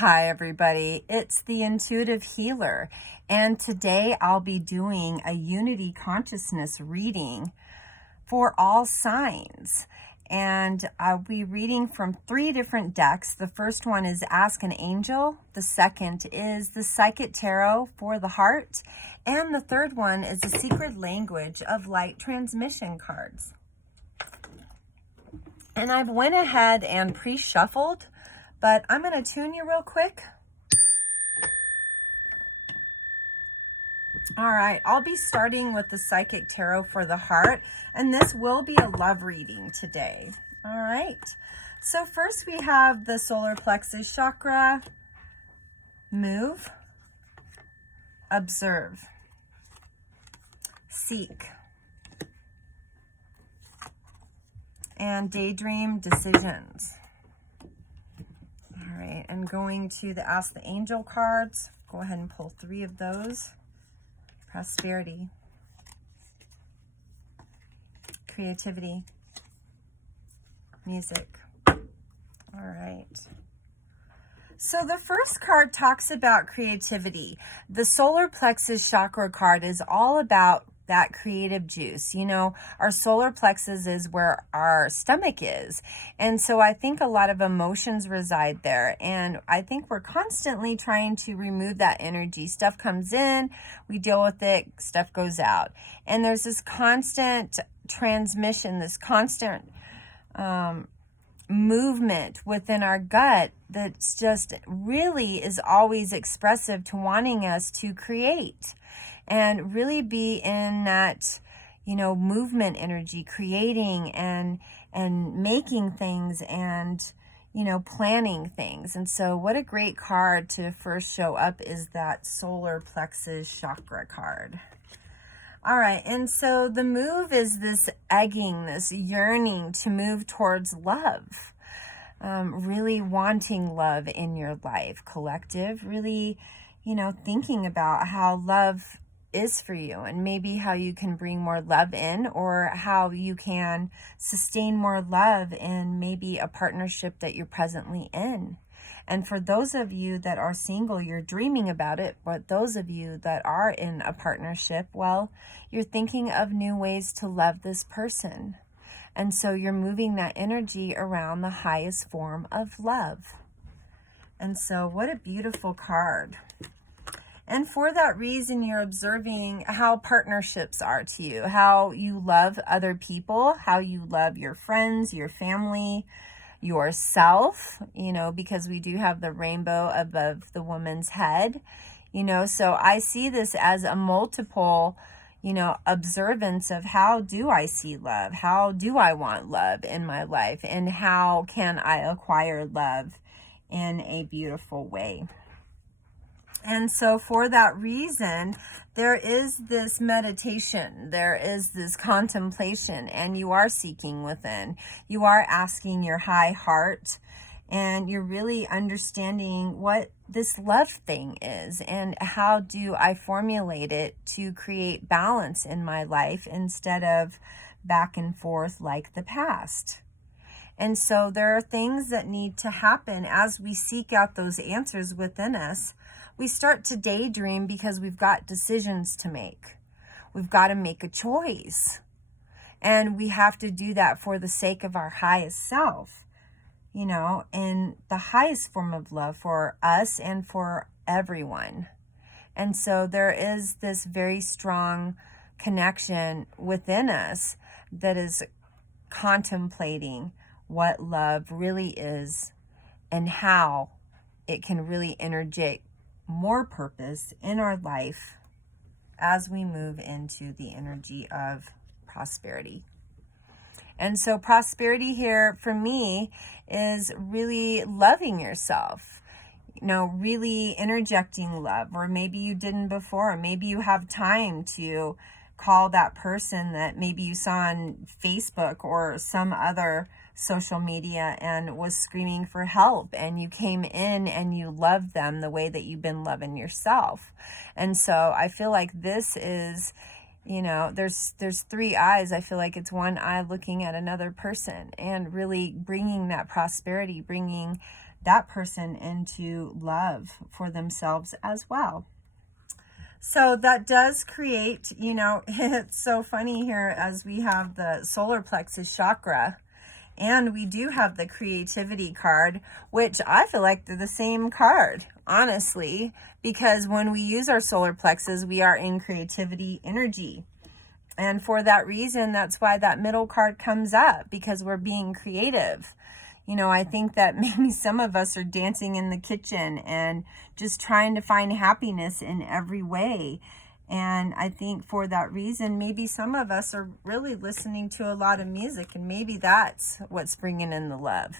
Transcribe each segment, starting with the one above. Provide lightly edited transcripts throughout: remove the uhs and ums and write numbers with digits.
Hi, everybody. It's the Intuitive Healer, and today I'll be doing a Unity Consciousness reading for all signs. And I'll be reading from 3 different decks. The first one is Ask an Angel. The second is the Psychic Tarot for the Heart. And the third one is the Secret Language of Light Transmission cards. And I've went ahead and pre-shuffled, but I'm going to tune you real quick. All right, I'll be starting with the Psychic Tarot for the Heart, and this will be a love reading today. All right, so first we have the solar plexus chakra. Move, observe, seek, and daydream decisions. All right, and going to the Ask the Angel cards. Go ahead and pull 3 of those. Prosperity, creativity, music. All right. So the first card talks about creativity. The solar plexus chakra card is all about that creative juice. You know, our solar plexus is where our stomach is. And so I think a lot of emotions reside there. And I think we're constantly trying to remove that energy. Stuff comes in, we deal with it, stuff goes out. And there's this constant transmission, this constant movement within our gut that's just really is always expressive to wanting us to create and really be in that, you know, movement energy, creating and making things and, you know, planning things. And so what a great card to first show up is that solar plexus chakra card. All right, and so the move is this egging, this yearning to move towards love, really wanting love in your life, collective, really, you know, thinking about how love is for you and maybe how you can bring more love in or how you can sustain more love in maybe a partnership that you're presently in. And for those of you that are single, you're dreaming about it. But those of you that are in a partnership, well, you're thinking of new ways to love this person. And so you're moving that energy around the highest form of love. And so what a beautiful card. And for that reason, you're observing how partnerships are to you, how you love other people, how you love your friends, your family, yourself, you know, because we do have the rainbow above the woman's head, you know, so I see this as a multiple, you know, observance of how do I see love? How do I want love in my life? And how can I acquire love in a beautiful way? And so for that reason, there is this meditation, there is this contemplation, and you are seeking within. You are asking your high heart, and you're really understanding what this love thing is and how do I formulate it to create balance in my life instead of back and forth like the past. And so there are things that need to happen as we seek out those answers within us. We start to daydream because we've got decisions to make. We've got to make a choice. And we have to do that for the sake of our highest self, you know, and the highest form of love for us and for everyone. And so there is this very strong connection within us that is contemplating what love really is and how it can really interject more purpose in our life as we move into the energy of prosperity. And so prosperity here for me is really loving yourself, you know, really interjecting love, or maybe you didn't before. Maybe you have time to call that person that maybe you saw on Facebook or some other social media and was screaming for help, and you came in and you loved them the way that you've been loving yourself. And so I feel like this is You know, there's three eyes. I feel like it's one eye looking at another person, and really bringing that prosperity, bringing that person into love for themselves as well. So that does create, you know, it's so funny here as we have the solar plexus chakra, and we do have the creativity card, which I feel like they're the same card, honestly, because when we use our solar plexus, we are in creativity energy. And for that reason, that's why that middle card comes up, because we're being creative. You know, I think that maybe some of us are dancing in the kitchen and just trying to find happiness in every way. And I think for that reason, maybe some of us are really listening to a lot of music, and maybe that's what's bringing in the love.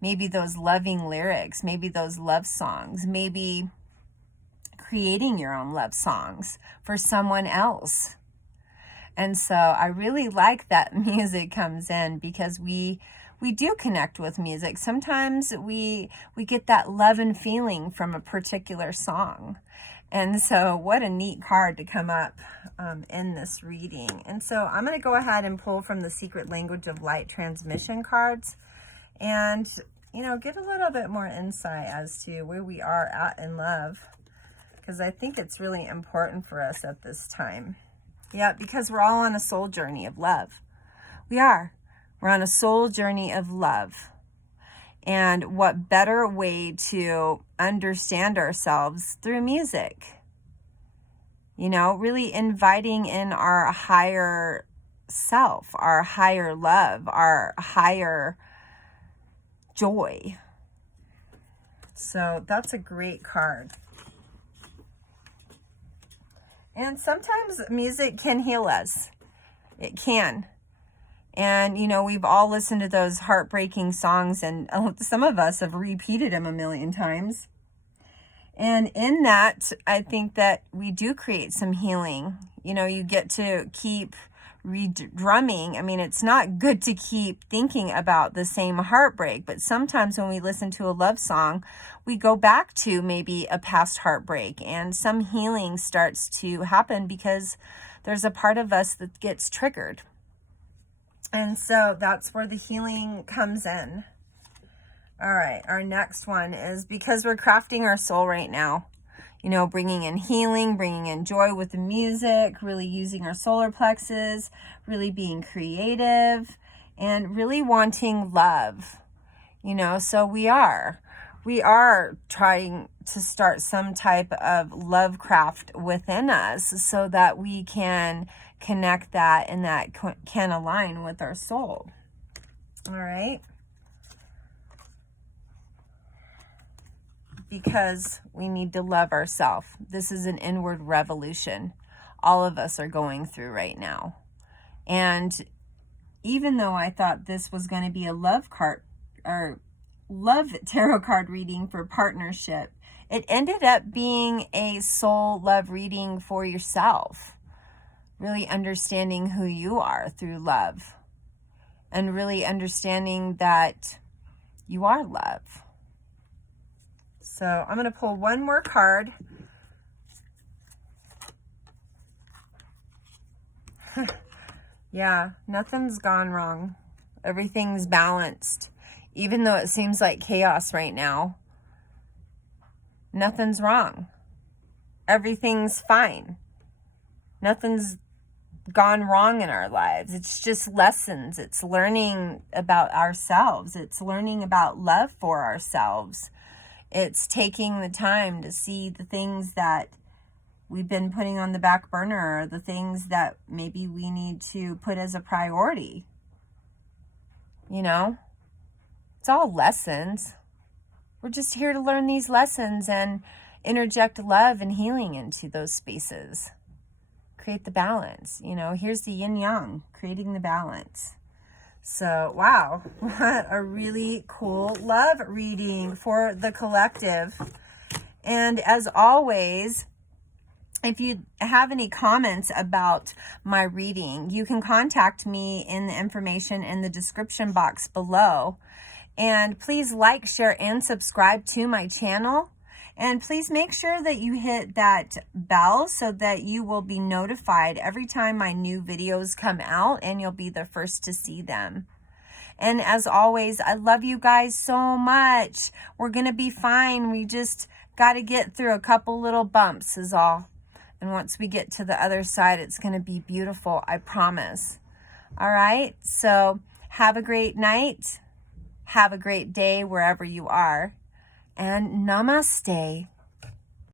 Maybe those loving lyrics, maybe those love songs, maybe creating your own love songs for someone else. And so I really like that music comes in, because we do connect with music. Sometimes we get that love and feeling from a particular song. And so what a neat card to come up in this reading. And so I'm going to go ahead and pull from the Secret Language of Light transmission cards, and, you know, get a little bit more insight as to where we are at in love, because I think it's really important for us at this time. Yeah, because we're all on a soul journey of love. We are. We're on a soul journey of love. And what better way to understand ourselves through music? You know, really inviting in our higher self, our higher love, our higher joy. So that's a great card. And sometimes music can heal us. It can. And, you know, we've all listened to those heartbreaking songs, and some of us have repeated them a million times. And in that, I think that we do create some healing. You know, you get to keep drumming. I mean, it's not good to keep thinking about the same heartbreak, but sometimes when we listen to a love song, we go back to maybe a past heartbreak, and some healing starts to happen because there's a part of us that gets triggered. And so that's where the healing comes in. All right, our next one is because we're crafting our soul right now. You know, bringing in healing, bringing in joy with the music, really using our solar plexus, really being creative, and really wanting love. You know, so we are trying to start some type of love craft within us so that we can connect that, and that can align with our soul. All right. Because we need to love ourselves. This is an inward revolution all of us are going through right now. And even though I thought this was going to be a love card or love tarot card reading for partnership, it ended up being a soul love reading for yourself. Really understanding who you are through love, and really understanding that you are love. So I'm going to pull one more card. Yeah, nothing's gone wrong. Everything's balanced. Even though it seems like chaos right now, nothing's wrong. Everything's fine. Nothing's gone wrong in our lives. It's just lessons. It's learning about ourselves. It's learning about love for ourselves. It's taking the time to see the things that we've been putting on the back burner, or the things that maybe we need to put as a priority. You know, it's all lessons. We're just here to learn these lessons and interject love and healing into those spaces. Create the balance. You know, here's the yin yang, creating the balance. So, wow, what a really cool love reading for the collective. And as always, if you have any comments about my reading, you can contact me in the information in the description box below. And please like, share, and subscribe to my channel. And please make sure that you hit that bell so that you will be notified every time my new videos come out, and you'll be the first to see them. And as always, I love you guys so much. We're going to be fine. We just got to get through a couple little bumps is all. And once we get to the other side, it's going to be beautiful, I promise. All right, so have a great night. Have a great day wherever you are. And namaste.